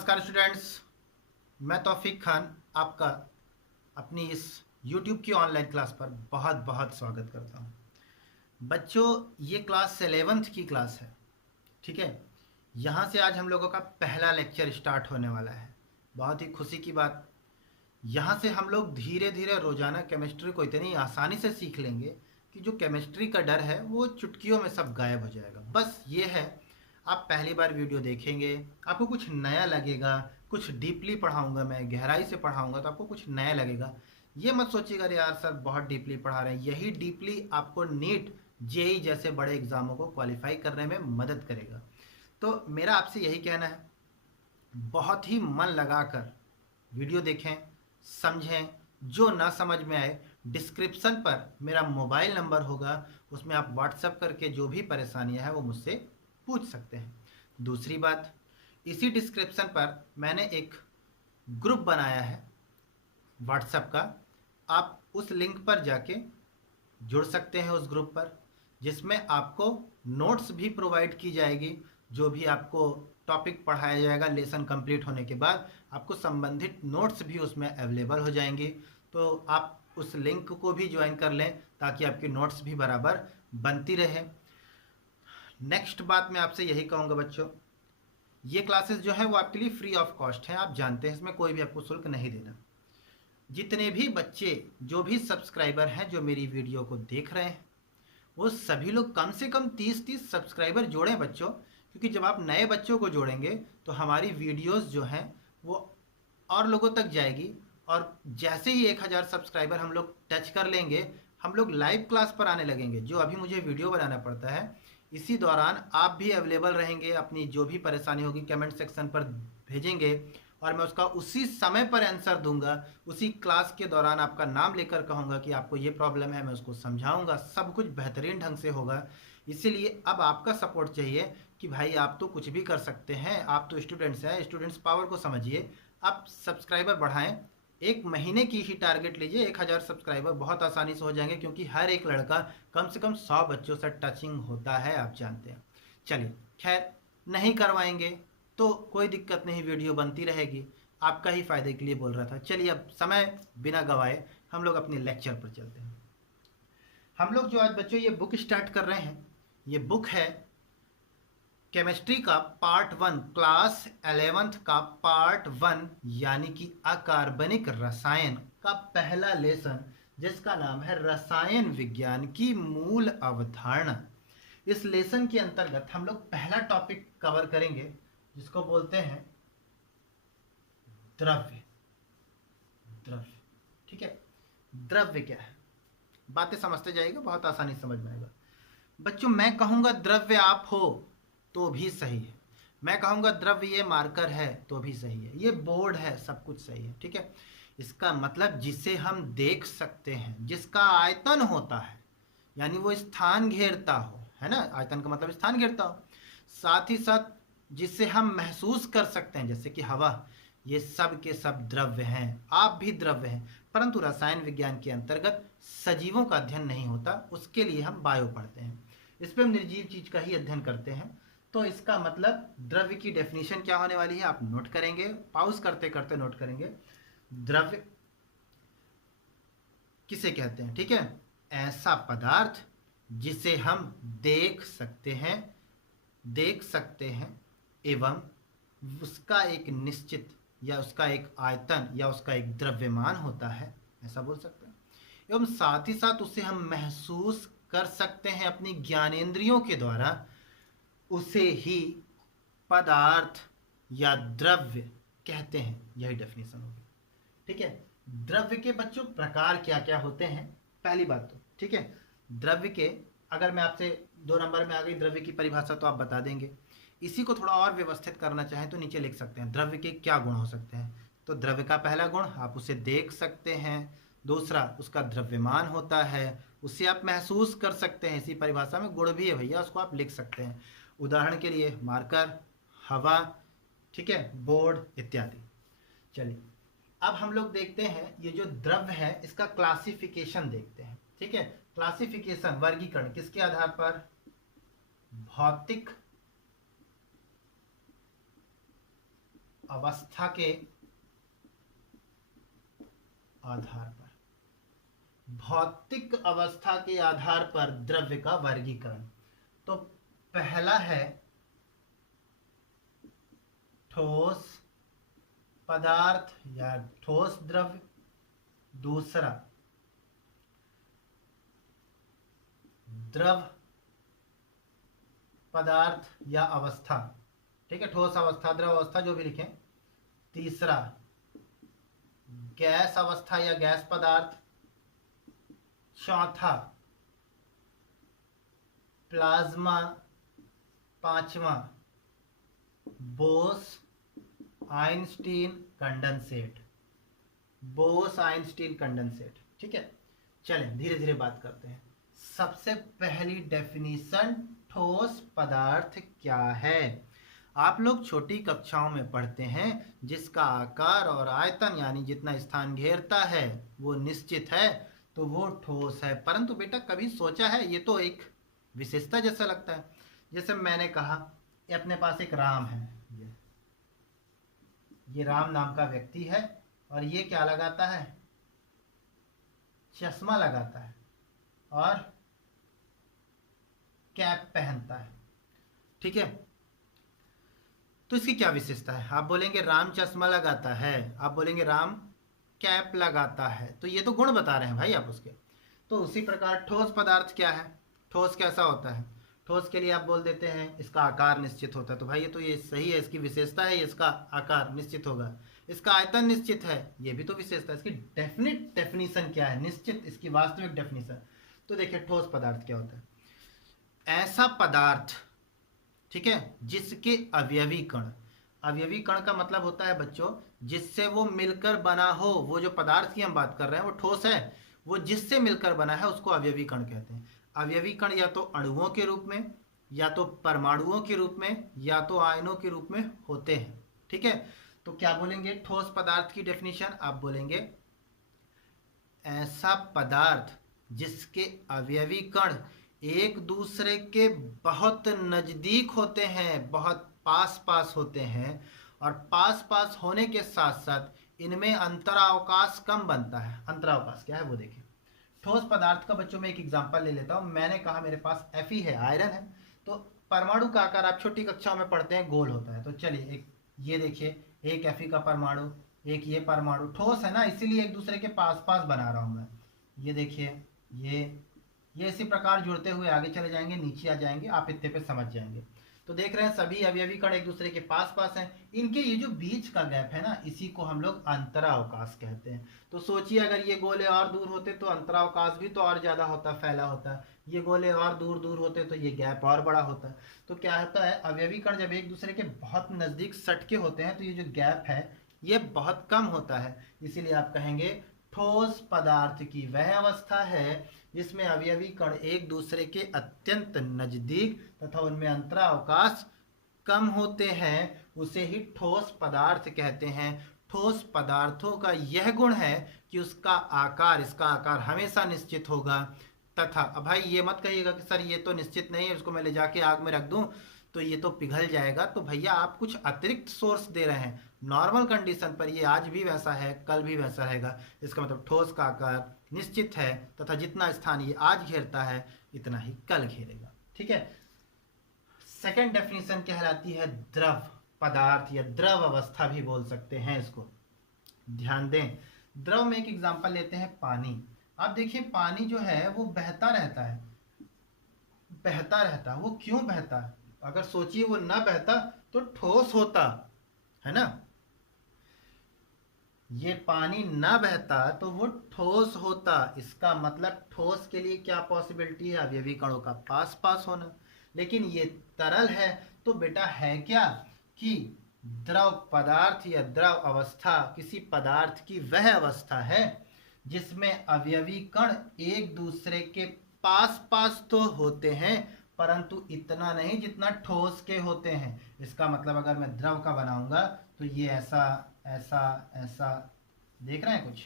नमस्कार स्टूडेंट्स, मैं तौफीक खान आपका अपनी इस YouTube की ऑनलाइन क्लास पर बहुत बहुत स्वागत करता हूं। बच्चों, ये क्लास 11th की क्लास है। ठीक है, यहाँ से आज हम लोगों का पहला लेक्चर स्टार्ट होने वाला है। बहुत ही खुशी की बात, यहाँ से हम लोग धीरे धीरे रोजाना केमिस्ट्री को इतनी आसानी से सीख लेंगे कि जो केमिस्ट्री का डर है वो चुटकियों में सब गायब हो जाएगा। बस ये है, आप पहली बार वीडियो देखेंगे, आपको कुछ नया लगेगा, कुछ डीपली पढ़ाऊंगा, मैं गहराई से पढ़ाऊंगा तो आपको कुछ नया लगेगा। ये मत सोचिएगा अरे यार सर बहुत डीपली पढ़ा रहे हैं। यही डीपली आपको नीट जेई जैसे बड़े एग्जामों को क्वालिफाई करने में मदद करेगा। तो मेरा आपसे यही कहना है, बहुत ही मन लगाकर वीडियो देखें, समझें। जो ना समझ में आए, डिस्क्रिप्शन पर मेरा मोबाइल नंबर होगा, उसमें आप व्हाट्सएप करके जो भी परेशानियां हैं वो मुझसे पूछ सकते हैं। दूसरी बात, इसी डिस्क्रिप्शन पर मैंने एक ग्रुप बनाया है व्हाट्सएप का। आप उस लिंक पर जाके जुड़ सकते हैं उस ग्रुप पर, जिसमें आपको नोट्स भी प्रोवाइड की जाएगी। जो भी आपको टॉपिक पढ़ाया जाएगा लेसन कंप्लीट होने के बाद, आपको संबंधित नोट्स भी उसमें अवेलेबल हो जाएंगी। तो आप उस लिंक को भी ज्वाइन कर लें ताकि आपकी नोट्स भी बराबर बनती रहे। नेक्स्ट बात मैं आपसे यही कहूँगा बच्चों, ये क्लासेस जो है वो आपके लिए फ्री ऑफ कॉस्ट है। आप जानते हैं इसमें कोई भी आपको शुल्क नहीं देना। जितने भी बच्चे, जो भी सब्सक्राइबर हैं जो मेरी वीडियो को देख रहे हैं, वो सभी लोग कम से कम 30-30 सब्सक्राइबर जोड़ें बच्चों। क्योंकि जब आप नए बच्चों को जोड़ेंगे तो हमारी वीडियोस जो हैं वो और लोगों तक जाएगी। और जैसे ही 1000 सब्सक्राइबर हम लोग टच कर लेंगे, हम लोग लाइव क्लास पर आने लगेंगे। जो अभी मुझे वीडियो बनाना पड़ता है, इसी दौरान आप भी अवेलेबल रहेंगे। अपनी जो भी परेशानी होगी कमेंट सेक्शन पर भेजेंगे और मैं उसका उसी समय पर आंसर दूंगा। उसी क्लास के दौरान आपका नाम लेकर कहूँगा कि आपको ये प्रॉब्लम है, मैं उसको समझाऊंगा। सब कुछ बेहतरीन ढंग से होगा। इसीलिए अब आपका सपोर्ट चाहिए कि भाई आप तो कुछ भी कर सकते हैं, आप तो स्टूडेंट्स हैं, स्टूडेंट्स पावर को समझिए। आप सब्सक्राइबर बढ़ाएं, एक महीने की ही टारगेट लीजिए। 1000 सब्सक्राइबर बहुत आसानी से हो जाएंगे, क्योंकि हर एक लड़का कम से कम 100 बच्चों से टचिंग होता है, आप जानते हैं। चलिए खैर, नहीं करवाएंगे तो कोई दिक्कत नहीं, वीडियो बनती रहेगी। आपका ही फायदे के लिए बोल रहा था। चलिए अब समय बिना गवाए हम लोग अपने लेक्चर पर चलते हैं। हम लोग जो आज बच्चों ये बुक स्टार्ट कर रहे हैं, ये बुक है केमिस्ट्री का पार्ट 1, क्लास 11th का पार्ट 1, यानी कि अकार्बनिक रसायन का पहला लेसन, जिसका नाम है रसायन विज्ञान की मूल अवधारणा। इस लेसन के अंतर्गत हम लोग पहला टॉपिक कवर करेंगे जिसको बोलते हैं द्रव्य। द्रव्य, ठीक है। द्रव्य क्या है, बातें समझते जाइएगा, बहुत आसानी से समझ में आएगा। बच्चों, मैं कहूंगा द्रव्य आप हो तो भी सही है, मैं कहूंगा द्रव्य ये मार्कर है तो भी सही है, ये बोर्ड है, सब कुछ सही है। ठीक है, इसका मतलब जिसे हम देख सकते हैं, जिसका आयतन होता है, यानी वो स्थान घेरता हो, है ना। आयतन का मतलब स्थान घेरता हो। साथ ही साथ जिसे हम महसूस कर सकते हैं, जैसे कि हवा, ये सब के सब द्रव्य हैं। आप भी द्रव्य हैं, परंतु रसायन विज्ञान के अंतर्गत सजीवों का अध्ययन नहीं होता, उसके लिए हम बायो पढ़ते हैं। इस पर हम निर्जीव चीज का ही अध्ययन करते हैं। तो इसका मतलब द्रव्य की डेफिनेशन क्या होने वाली है, आप नोट करेंगे, पाउस करते करते नोट करेंगे। द्रव्य किसे कहते हैं, ठीक है, ऐसा पदार्थ जिसे हम देख सकते हैं एवं उसका एक निश्चित या उसका एक आयतन या उसका एक द्रव्यमान होता है, ऐसा बोल सकते हैं। एवं साथ ही साथ उसे हम महसूस कर सकते हैं अपनी ज्ञानेंद्रियों के द्वारा, उसे ही पदार्थ या द्रव्य कहते हैं। यही डेफिनेशन होगी। ठीक है, द्रव्य के बच्चों प्रकार क्या क्या होते हैं, पहली बात तो, ठीक है। द्रव्य के, अगर मैं आपसे 2 नंबर में आ गई द्रव्य की परिभाषा तो आप बता देंगे। इसी को थोड़ा और व्यवस्थित करना चाहें तो नीचे लिख सकते हैं द्रव्य के क्या गुण हो सकते हैं। तो द्रव्य का पहला गुण, आप उसे देख सकते हैं। दूसरा, उसका द्रव्यमान होता है, उसे आप महसूस कर सकते हैं। इसी परिभाषा में गुण भी है भैया, उसको आप लिख सकते हैं। उदाहरण के लिए मार्कर, हवा, ठीक है, बोर्ड इत्यादि। चलिए अब हम लोग देखते हैं ये जो द्रव्य है इसका क्लासिफिकेशन देखते हैं। ठीक है, क्लासिफिकेशन, वर्गीकरण किसके आधार पर, भौतिक अवस्था के आधार पर, भौतिक अवस्था के आधार पर द्रव्य का वर्गीकरण। तो पहला है ठोस पदार्थ या ठोस द्रव्य, दूसरा द्रव पदार्थ या अवस्था, ठीक है, ठोस अवस्था, द्रव अवस्था, जो भी लिखें। तीसरा गैस अवस्था या गैस पदार्थ। चौथा प्लाज्मा। पांचवा Bose Einstein condensate, Bose Einstein condensate, ठीक है। चलें धीरे धीरे बात करते हैं। सबसे पहली डेफिनीशन, ठोस पदार्थ क्या है। आप लोग छोटी कक्षाओं में पढ़ते हैं जिसका आकार और आयतन यानी जितना स्थान घेरता है वो निश्चित है तो वो ठोस है। परंतु बेटा कभी सोचा है, ये तो एक विशेषता जैसा लगता है। जैसे मैंने कहा ये अपने पास एक राम है, ये राम नाम का व्यक्ति है और ये क्या लगाता है, चश्मा लगाता है और कैप पहनता है, ठीक है। तो इसकी क्या विशेषता है? आप बोलेंगे राम चश्मा लगाता है, आप बोलेंगे राम कैप लगाता है, तो ये तो गुण बता रहे हैं भाई आप उसके। तो उसी प्रकार ठोस पदार्थ क्या है, ठोस कैसा होता है? ठोस के लिए आप बोल देते हैं इसका आकार निश्चित होता है, तो भाई ये तो ये सही है, इसकी विशेषता है, इसका आकार निश्चित होगा। इसका आयतन निश्चित है, ये भी तो विशेषता है। इसकी डेफिनिट डेफिनेशन क्या है, निश्चित, इसकी वास्तविक डेफिनेशन। तो देखिए ठोस पदार्थ क्या होता है, ऐसा पदार्थ, ठीक है, जिसके अवयवी कण, अवयवी कण का मतलब होता है बच्चों जिससे वो मिलकर बना हो। वो जो पदार्थ की हम बात कर रहे हैं वो ठोस है, वो जिससे मिलकर बना है उसको अवयवी कण कहते हैं। अवयवी कण या तो अणुओं के रूप में, या तो परमाणुओं के रूप में, या तो आयनों के रूप में होते हैं, ठीक है। तो क्या बोलेंगे ठोस पदार्थ की डेफिनेशन? आप बोलेंगे ऐसा पदार्थ जिसके अवयवी कण एक दूसरे के बहुत नजदीक होते हैं, बहुत पास पास होते हैं, और पास पास होने के साथ साथ इनमें अंतरावकाश कम बनता है। अंतरावकाश क्या है वो देखिए। ठोस पदार्थ का बच्चों में एक एग्जांपल ले लेता हूँ। मैंने कहा मेरे पास Fe है, आयरन है, तो परमाणु का आकार आप छोटी कक्षाओं में पढ़ते हैं गोल होता है। तो चलिए एक ये देखिए, एक Fe का परमाणु, एक ये परमाणु, ठोस है ना, इसीलिए एक दूसरे के पास पास बना रहा हूँ मैं। ये देखिए ये इसी प्रकार जुड़ते हुए आगे चले जाएंगे, नीचे आ जाएंगे, आप इतने पे समझ जाएंगे। तो देख रहे हैं सभी अवयवी कण एक दूसरे के पास पास हैं। इनके ये जो बीच का गैप है ना, इसी को हम लोग अंतरावकाश कहते हैं। तो सोचिए अगर ये गोले और दूर होते तो अंतरावकाश भी तो और ज्यादा होता, फैला होता। ये गोले और दूर दूर होते तो ये गैप और बड़ा होता। तो क्या होता है, अवयवी कण जब एक दूसरे के बहुत नजदीक सटके होते हैं तो ये जो गैप है ये बहुत कम होता है। इसीलिए आप कहेंगे ठोस पदार्थ की वह अवस्था है जिसमें अवयवी कण एक दूसरे के अत्यंत नजदीक तथा उनमें अंतरावकाश कम होते हैं, उसे ही ठोस पदार्थ कहते हैं। ठोस पदार्थों का यह गुण है कि उसका आकार, इसका आकार हमेशा निश्चित होगा तथा, अब भाई ये मत कहिएगा कि सर ये तो निश्चित नहीं है, उसको मैं ले जाके आग में रख दूं तो ये तो पिघल जाएगा। तो भैया आप कुछ अतिरिक्त सोर्स दे रहे हैं। नॉर्मल कंडीशन पर ये आज भी वैसा है, कल भी वैसा रहेगा। इसका मतलब ठोस का आकार निश्चित है तथा जितना स्थान ये आज घेरता है इतना ही कल घेरेगा, ठीक है। सेकंड डेफिनेशन कहलाती है द्रव पदार्थ या द्रव अवस्था भी बोल सकते हैं इसको। ध्यान दें, द्रव में एक एग्जांपल लेते हैं पानी। आप देखिए पानी जो है वो बहता रहता है, बहता रहता है। वो क्यों बहता है? अगर सोचिए वो ना बहता तो ठोस होता, है ना। ये पानी ना बहता तो वो ठोस होता। इसका मतलब ठोस के लिए क्या पॉसिबिलिटी है? अवयवी कणों का पास पास होना। लेकिन ये तरल है तो बेटा है क्या कि द्रव पदार्थ या द्रव अवस्था किसी पदार्थ की वह अवस्था है जिसमें अवयवी कण एक दूसरे के पास पास तो होते हैं परंतु इतना नहीं जितना ठोस के होते हैं। इसका मतलब अगर मैं द्रव का बनाऊंगा तो ये ऐसा ऐसा ऐसा, देख रहे हैं कुछ,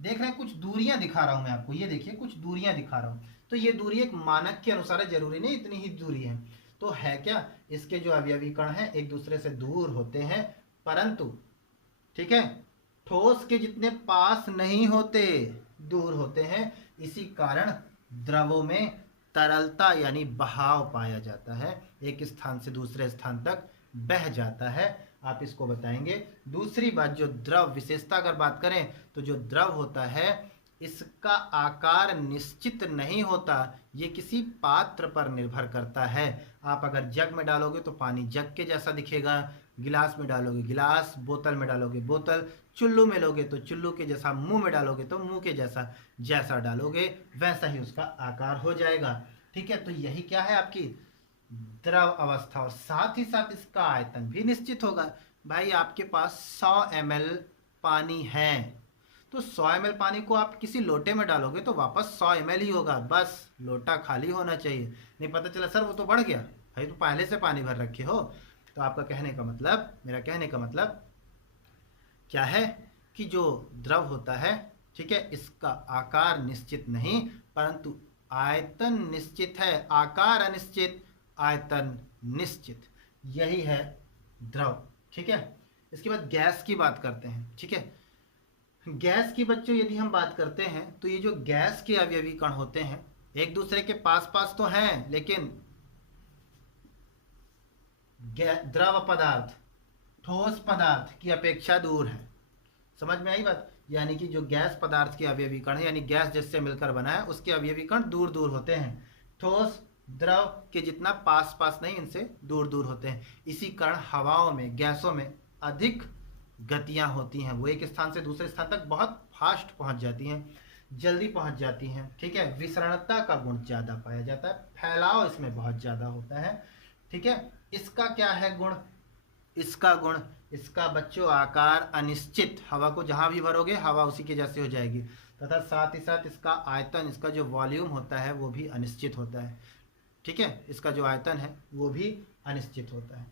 देख रहे हैं कुछ दूरियां दिखा रहा हूं मैं आपको। ये देखिए कुछ दूरियां दिखा रहा हूं, तो ये दूरी एक मानक के अनुसार है, जरूरी नहीं इतनी ही दूरी है। तो है क्या, इसके जो अवयवी कण हैं एक दूसरे से दूर होते हैं परंतु ठीक है ठोस के जितने पास नहीं होते, दूर होते हैं। इसी कारण द्रवों में तरलता यानी बहाव पाया जाता है, एक स्थान से दूसरे स्थान तक बह जाता है। आप इसको बताएंगे। दूसरी बात, जो द्रव विशेषता अगर बात करें तो जो द्रव होता है इसका आकार निश्चित नहीं होता, ये किसी पात्र पर निर्भर करता है। आप अगर जग में डालोगे तो पानी जग के जैसा दिखेगा, गिलास में डालोगे गिलास, बोतल में डालोगे बोतल, चुल्लू में लोगे तो चुल्लू के जैसा, मुंह में डालोगे तो मुंह के जैसा, जैसा डालोगे वैसा ही उसका आकार हो जाएगा। ठीक है, तो यही क्या है आपकी द्रव अवस्था, और साथ ही साथ इसका आयतन भी निश्चित होगा। भाई आपके पास 100 ml पानी है तो 100 ml पानी को आप किसी लोटे में डालोगे तो वापस 100 ml ही होगा, बस लोटा खाली होना चाहिए। नहीं पता चला सर वो तो बढ़ गया, भाई तो पहले से पानी भर रखे हो। तो आपका कहने का मतलब, मेरा कहने का मतलब क्या है कि जो द्रव होता है, ठीक है, इसका आकार निश्चित नहीं परंतु आयतन निश्चित है। आकार अनिश्चित, आयतन निश्चित, यही है द्रव। ठीक है, इसके बाद गैस की बात करते हैं। ठीक है, गैस की बच्चों यदि हम बात करते हैं तो ये जो गैस के अवयवी कण होते हैं एक दूसरे के पास पास तो हैं, लेकिन द्रव पदार्थ ठोस पदार्थ की अपेक्षा दूर है। समझ में आई बात? यानी कि जो गैस पदार्थ के अवयवी कण है, यानी गैस जिससे मिलकर बना है, उसके अवयवी कण दूर दूर होते हैं। ठोस द्रव के जितना पास पास नहीं, इनसे दूर दूर होते हैं। इसी कारण हवाओं में, गैसों में अधिक गतियां होती हैं, वो एक स्थान से दूसरे स्थान तक बहुत फास्ट पहुंच जाती हैं, जल्दी पहुंच जाती हैं। ठीक है, विसरणता का गुण ज़्यादा पाया जाता है, फैलाव इसमें बहुत ज़्यादा होता है। ठीक है, इसका क्या है गुण? इसका गुण, इसका बच्चों आकार अनिश्चित, हवा को जहां भी भरोगे हवा उसी के जैसे हो जाएगी, तथा साथ ही साथ इसका आयतन, इसका जो वॉल्यूम होता है वो भी अनिश्चित होता है। ठीक है, इसका जो आयतन है वो भी अनिश्चित होता है।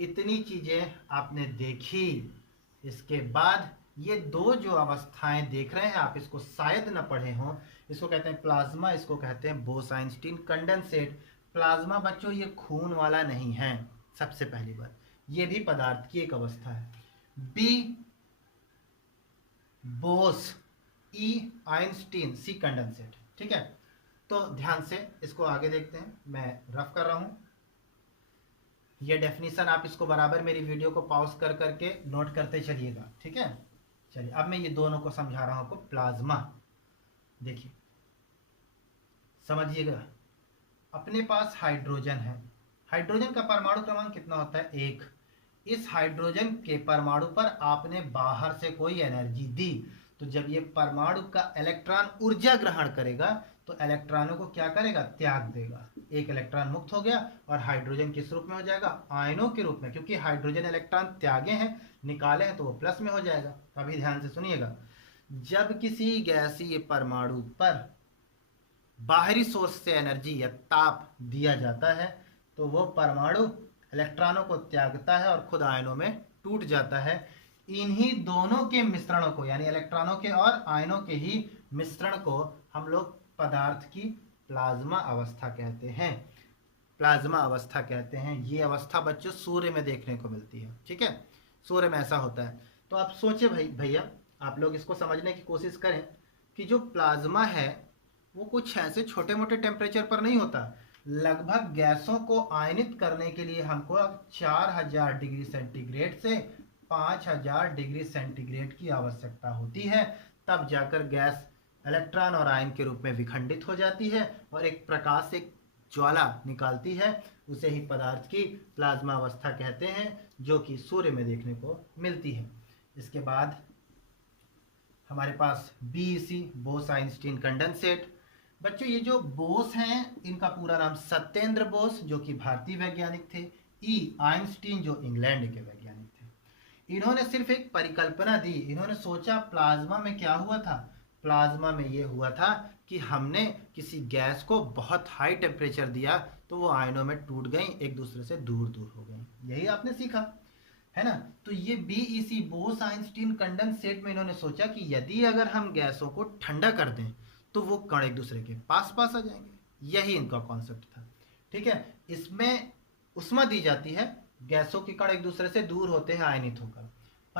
इतनी चीज़ें आपने देखी, इसके बाद ये दो जो अवस्थाएं देख रहे हैं आप, इसको शायद न पढ़े हों। इसको कहते हैं प्लाज्मा, इसको कहते हैं बोस-आइंस्टीन कंडेंसेट। प्लाज्मा बच्चों ये खून वाला नहीं है, सबसे पहली बात, ये भी पदार्थ की एक अवस्था है। बी बोस, ई आइंस्टीन, सी कंडेंसेट। ठीक है, तो ध्यान से इसको आगे देखते हैं, मैं रफ कर रहा हूं। ये डेफिनेशन आप इसको बराबर मेरी वीडियो को पॉज कर करके नोट करते चलिएगा। ठीक है, चलिए अब मैं ये दोनों को समझा रहा हूं आपको। प्लाज्मा देखिए, समझिएगा, अपने पास हाइड्रोजन है, हाइड्रोजन का परमाणु क्रमांक कितना होता है? 1। इस हाइड्रोजन के परमाणु पर आपने बाहर से कोई एनर्जी दी, तो जब ये परमाणु का इलेक्ट्रॉन ऊर्जा ग्रहण करेगा तो इलेक्ट्रॉनों को क्या करेगा? त्याग देगा। एक इलेक्ट्रॉन मुक्त हो गया और हाइड्रोजन किस रूप में हो जाएगा? आयनों के रूप में, क्योंकि हाइड्रोजन इलेक्ट्रॉन त्यागे हैं, निकाले हैं, तो वो प्लस में हो जाएगा। अभी ध्यान से सुनिएगा, जब किसी गैसीय परमाणु पर बाहरी सोर्स से एनर्जी या ताप दिया जाता है तो वो परमाणु इलेक्ट्रॉनों को त्यागता है और खुद आयनों में टूट जाता है। इन्हीं दोनों के मिश्रणों को, यानी इलेक्ट्रॉनों के और आयनों के ही मिश्रण को हम लोग पदार्थ की प्लाज्मा अवस्था कहते हैं। प्लाज्मा अवस्था कहते हैं। ये अवस्था बच्चों सूर्य में देखने को मिलती है। ठीक है, सूर्य में ऐसा होता है। तो आप सोचे भैया आप लोग इसको समझने की कोशिश करें कि जो प्लाज्मा है वो कुछ ऐसे छोटे मोटे टेम्परेचर पर नहीं होता। लगभग गैसों को आयनित करने के लिए हमको 4000 डिग्री सेंटीग्रेड से 5000 डिग्री सेंटीग्रेड की आवश्यकता होती है, तब जाकर गैस इलेक्ट्रॉन और आयन के रूप में विखंडित हो जाती है और एक प्रकाश, एक ज्वाला निकालती है। उसे ही पदार्थ की प्लाज्मा अवस्था कहते हैं, जो कि सूर्य में देखने को मिलती है। इसके बाद हमारे पास बीईसी, बोस-आइंस्टीन कंडेंसेट। बच्चों ये जो बोस हैं, इनका पूरा नाम सत्येंद्र बोस, जो कि भारतीय वैज्ञानिक थे। ई आइंस्टीन, जो इंग्लैंड के वैज्ञानिक थे। इन्होंने सिर्फ एक परिकल्पना दी। इन्होंने सोचा प्लाज्मा में क्या हुआ था? प्लाज्मा में ये हुआ था कि हमने किसी गैस को बहुत हाई टेम्परेचर दिया तो वो आयनों में टूट गई, एक दूसरे से दूर दूर हो गई। यही आपने सीखा है ना। तो ये बीईसी, बोस-आइंस्टीन कंडेंसेट में इन्होंने सोचा कि यदि अगर हम गैसों को ठंडा कर दें तो वो कण एक दूसरे के पास पास आ जाएंगे। यही इनका कॉन्सेप्ट था। ठीक है, इसमें उष्मा दी जाती है, गैसों के कण एक दूसरे से दूर होते हैं आयनित होकर।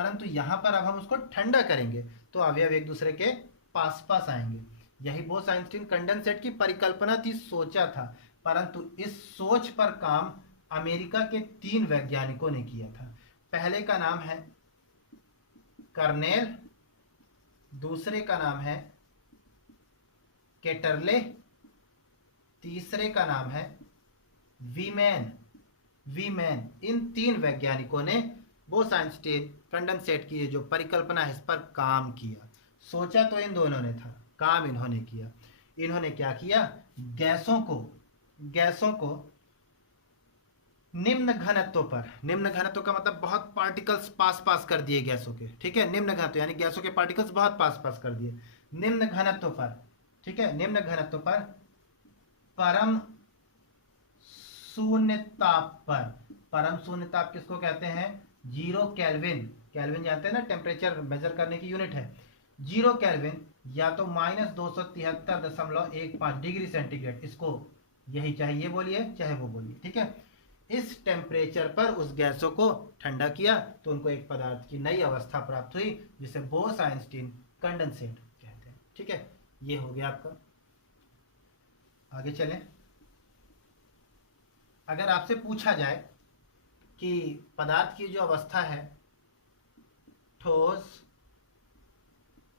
परंतु यहाँ पर अब हम उसको ठंडा करेंगे तो अवयव एक दूसरे के पास पास आएंगे। यही बोस-आइंस्टीन कंडेंसेट की परिकल्पना थी, सोचा था, परंतु इस सोच पर काम अमेरिका के 3 वैज्ञानिकों ने किया था। पहले का नाम है कर्नेल, दूसरे का नाम है केटरले, तीसरे का नाम है वीमैन। इन 3 वैज्ञानिकों ने बोस-आइंस्टीन कंडेंसेट की जो परिकल्पना है इस पर काम किया। सोचा तो इन दोनों ने था, काम इन्होंने किया। इन्होंने क्या किया, गैसों को निम्न घनत्व पर, निम्न घनत्व का मतलब बहुत पार्टिकल्स पास पास कर दिए गैसों के, ठीक है, निम्न घनत्व यानी गैसों के पार्टिकल्स बहुत पास पास कर दिए, निम्न घनत्व पर, ठीक है, निम्न घनत्व पर परम शून्य ताप पर, परम शून्य ताप किसको कहते हैं, 0 केल्विन, केल्विन जानते हैं ना, टेम्परेचर मेजर करने की यूनिट है, 0 केल्विन या तो -273.15 डिग्री सेंटीग्रेड, इसको यही चाहे ये बोलिए चाहे वो बोलिए, ठीक है, इस टेम्परेचर पर उस गैसों को ठंडा किया तो उनको एक पदार्थ की नई अवस्था प्राप्त हुई जिसे बोस-आइंस्टीन कंडेंसेट कहते हैं, ठीक है। ये हो गया आपका। आगे चलें। अगर आपसे पूछा जाए कि पदार्थ की जो अवस्था है, ठोस,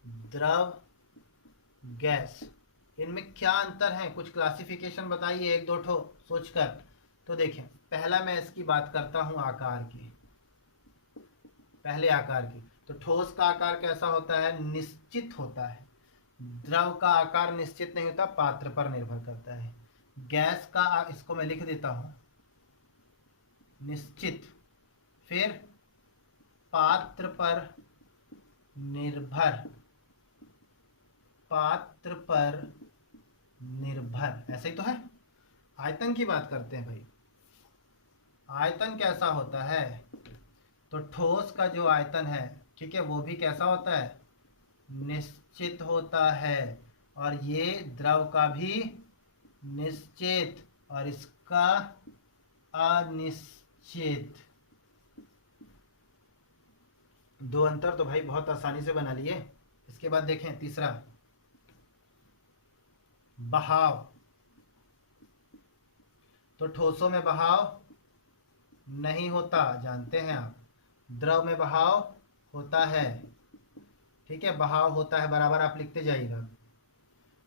द्रव, गैस, इनमें क्या अंतर है, कुछ क्लासिफिकेशन बताइए, 1-2 ठो सोचकर। तो देखें, पहला मैं इसकी बात करता हूं आकार की, पहले आकार की। तो ठोस का आकार कैसा होता है, निश्चित होता है। द्रव का आकार निश्चित नहीं होता, पात्र पर निर्भर करता है। गैस का, इसको मैं लिख देता हूं, निश्चित, फिर पात्र पर निर्भर, पात्र पर निर्भर, ऐसे ही तो है। आयतन की बात करते हैं भाई, आयतन कैसा होता है, तो ठोस का जो आयतन है, ठीक है, वो भी कैसा होता है, निश्चित होता है, और ये द्रव का भी निश्चित और इसका अनिश्चित। 2 अंतर तो भाई बहुत आसानी से बना लिए। इसके बाद देखें तीसरा, बहाव। तो ठोसों में बहाव नहीं होता, जानते हैं आप, द्रव में बहाव होता है, ठीक है, बहाव होता है, बराबर आप लिखते जाइएगा।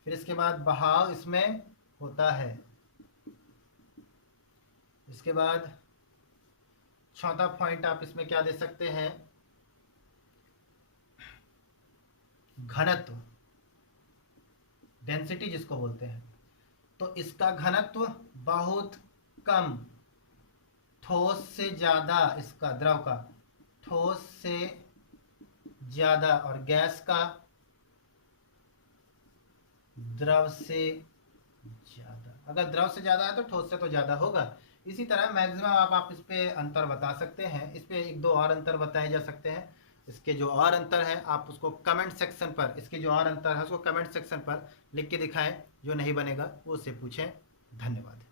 फिर इसके बाद बहाव इसमें होता है। इसके बाद चौथा पॉइंट आप इसमें क्या दे सकते हैं, घनत्व, डेंसिटी जिसको बोलते हैं। तो इसका घनत्व बहुत कम, ठोस से ज्यादा, इसका द्रव का ठोस से ज्यादा, और गैस का द्रव से ज्यादा। अगर द्रव से ज्यादा है तो ठोस से तो ज्यादा होगा। इसी तरह मैक्सिमम आप इस पे अंतर बता सकते हैं। इस पे 1-2 और अंतर बताए जा सकते हैं। इसके जो और अंतर है आप उसको कमेंट सेक्शन पर, इसके जो और अंतर है उसको कमेंट सेक्शन पर लिख के दिखाएं। जो नहीं बनेगा वो उससे पूछें। धन्यवाद।